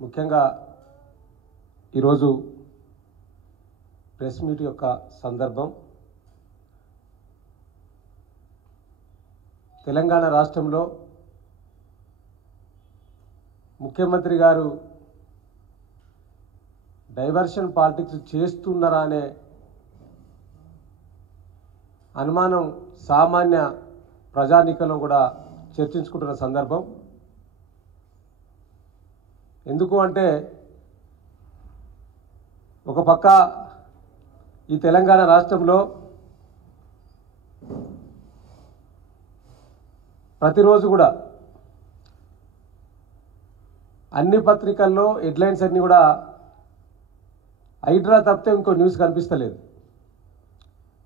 ముఖ్యంగా ఈరోజు press meet యొక్క సందర్భం తెలంగాణ రాష్ట్రంలో ముఖ్యమంత్రి గారు డైవర్షన్ పాలిటిక్స్ చేస్తున్నారా అనే అనుమానం సామాన్య ప్రజానీకంలో కూడా చర్చించుకుంటున్న సందర్భం. ఎందుకు అంటే ఒక పక్క ఈ తెలంగాణ రాష్ట్రంలో ప్రతిరోజు కూడా అన్ని పత్రికల్లో హెడ్లైన్స్ అన్నీ కూడా హైడ్రా తప్పితే ఇంకో న్యూస్ కనిపిస్తలేదు.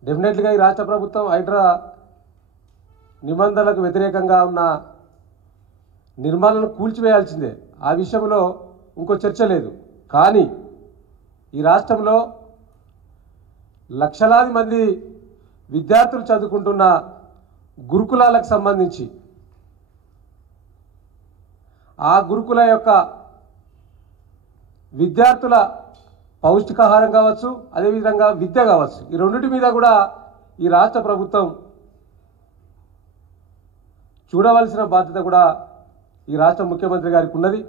డెఫినెట్లీగా ఈ రాష్ట్ర ప్రభుత్వం హైడ్రా నిబంధనలకు వ్యతిరేకంగా ఉన్న నిర్మాణాలను కూల్చివేయాల్సిందే, ఆ విషయంలో ఇంకో చర్చ లేదు. కానీ ఈ రాష్ట్రంలో లక్షలాది మంది విద్యార్థులు చదువుకుంటున్న గురుకులాలకు సంబంధించి ఆ గురుకుల యొక్క విద్యార్థుల పౌష్టికాహారం కావచ్చు, అదేవిధంగా విద్య కావచ్చు, ఈ రెండింటి మీద కూడా ఈ రాష్ట్ర ప్రభుత్వం చూడవలసిన బాధ్యత కూడా ఈ రాష్ట్ర ముఖ్యమంత్రి గారికి ఉన్నది.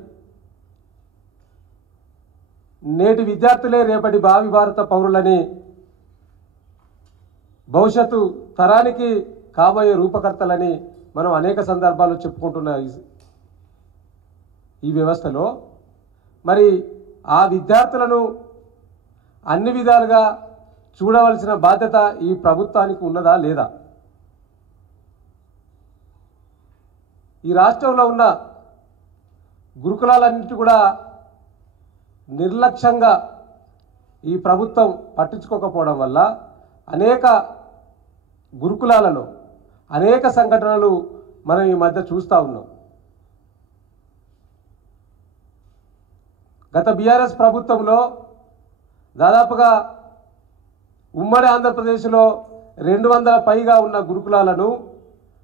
నేటి విద్యార్థులే రేపటి భావి భారత పౌరులని, భవిష్యత్తు తరానికి కాబోయే రూపకర్తలని మనం అనేక సందర్భాల్లో చెప్పుకుంటున్న ఈ వ్యవస్థలో మరి ఆ విద్యార్థులను అన్ని విధాలుగా చూడవలసిన బాధ్యత ఈ ప్రభుత్వానికి ఉన్నదా లేదా? ఈ రాష్ట్రంలో ఉన్న గురుకులాలన్నింటి కూడా నిర్లక్ష్యంగా ఈ ప్రభుత్వం పట్టించుకోకపోవడం వల్ల అనేక గురుకులాలలో అనేక సంఘటనలు మనం ఈ మధ్య చూస్తూ ఉన్నాం. గత బీఆర్ఎస్ ప్రభుత్వంలో దాదాపుగా ఉమ్మడి ఆంధ్రప్రదేశ్లో 200 పైగా ఉన్న గురుకులాలను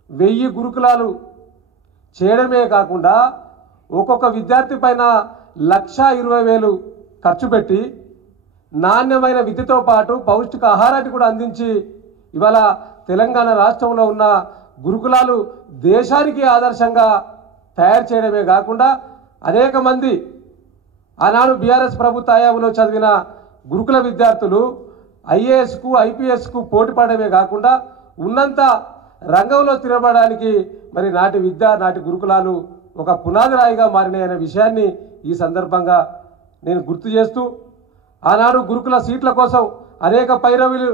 1000 గురుకులాలు చేయడమే కాకుండా ఒక్కొక్క విద్యార్థి పైన 1,20,000 ఖర్చు పెట్టి నాణ్యమైన విద్యతో పాటు పౌష్టిక ఆహారాన్ని కూడా అందించి ఇవాళ తెలంగాణ రాష్ట్రంలో ఉన్న గురుకులాలు దేశానికి ఆదర్శంగా తయారు చేయడమే కాకుండా అనేక మంది ఆనాడు బీఆర్ఎస్ ప్రభుత్వ హయాంలో చదివిన గురుకుల విద్యార్థులు ఐఏఎస్కు ఐపీఎస్కు పోటీ పడమే కాకుండా ఉన్నంత రంగంలో తిరగడానికి మరి నాటి విద్య నాటి గురుకులాలు ఒక పునాది రాయిగా మారినాయనే విషయాన్ని ఈ సందర్భంగా నేను గుర్తు చేస్తూ, ఆనాడు గురుకుల సీట్ల కోసం అనేక పైరవీలు,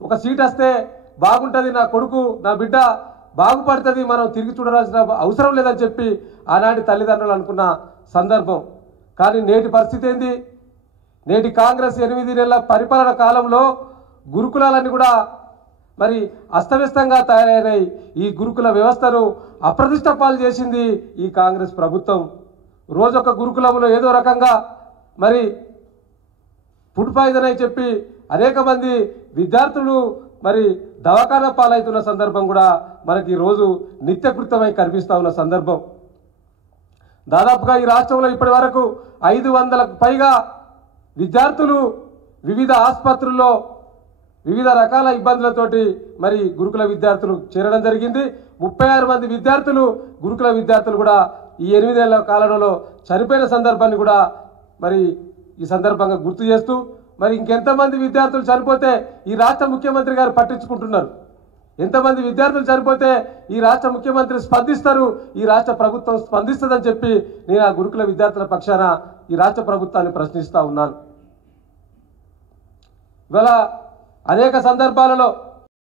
ఒక సీట్ వస్తే బాగుంటుంది, నా కొడుకు నా బిడ్డ బాగుపడుతుంది, మనం తిరిగి చూడాల్సిన అవసరం లేదని చెప్పి ఆనాటి తల్లిదండ్రులు అనుకున్న సందర్భం. కానీ నేటి పరిస్థితి ఏంది? నేటి కాంగ్రెస్ 8 నెలల పరిపాలన కాలంలో గురుకులాలన్నీ కూడా మరి అస్తవ్యస్తంగా తయారైనాయి. ఈ గురుకుల వ్యవస్థను అప్రతిష్ట పాలు చేసింది ఈ కాంగ్రెస్ ప్రభుత్వం. రోజొక గురుకులంలో ఏదో రకంగా మరి ఫుడ్ పాయిజన్ అని చెప్పి అనేక మంది విద్యార్థులు మరి దవాఖానా పాలవుతున్న సందర్భం కూడా మనకి రోజు నిత్యకృతమై కనిపిస్తూ ఉన్న సందర్భం. దాదాపుగా ఈ రాష్ట్రంలో ఇప్పటి వరకు 500లకు పైగా విద్యార్థులు వివిధ ఆసుపత్రుల్లో వివిధ రకాల ఇబ్బందులతోటి మరి గురుకుల విద్యార్థులు చేరడం జరిగింది. 36 మంది విద్యార్థులు గురుకుల విద్యార్థులు కూడా ఈ 8 నెలల కాలంలో చనిపోయిన సందర్భాన్ని కూడా మరి ఈ సందర్భంగా గుర్తు చేస్తూ, మరి ఇంకెంతమంది విద్యార్థులు చనిపోతే ఈ రాష్ట్ర ముఖ్యమంత్రి గారు పట్టించుకుంటున్నారు? ఎంతమంది విద్యార్థులు చనిపోతే ఈ రాష్ట్ర ముఖ్యమంత్రి స్పందిస్తారు, ఈ రాష్ట్ర ప్రభుత్వం స్పందిస్తుందని చెప్పి నేను ఆ గురుకుల విద్యార్థుల పక్షాన ఈ రాష్ట్ర ప్రభుత్వాన్ని ప్రశ్నిస్తూ ఉన్నాను. ఇవాళ అనేక సందర్భాలలో